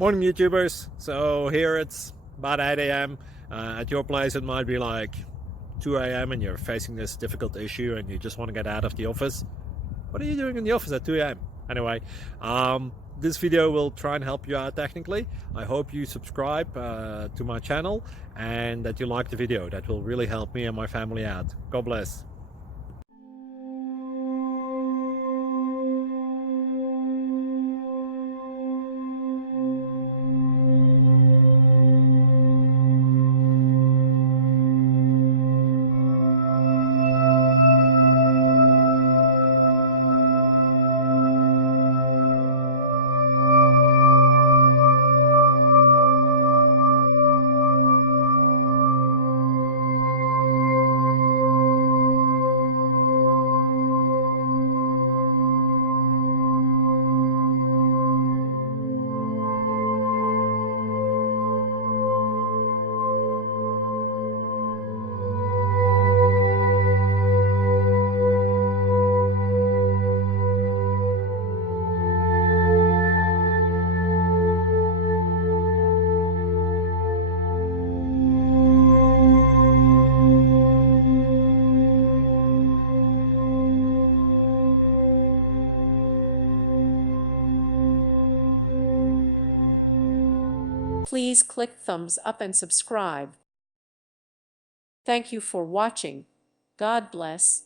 Morning YouTubers. So here it's about 8 a.m. At your place it might be like 2 a.m. and you're facing this difficult issue and you just want to get out of the office. What are you doing in the office at 2 a.m.? Anyway, this video will try and help you out technically. I hope you subscribe to my channel and that you like the video. That will really help me and my family out. God bless. Please click thumbs up and subscribe. Thank you for watching. God bless.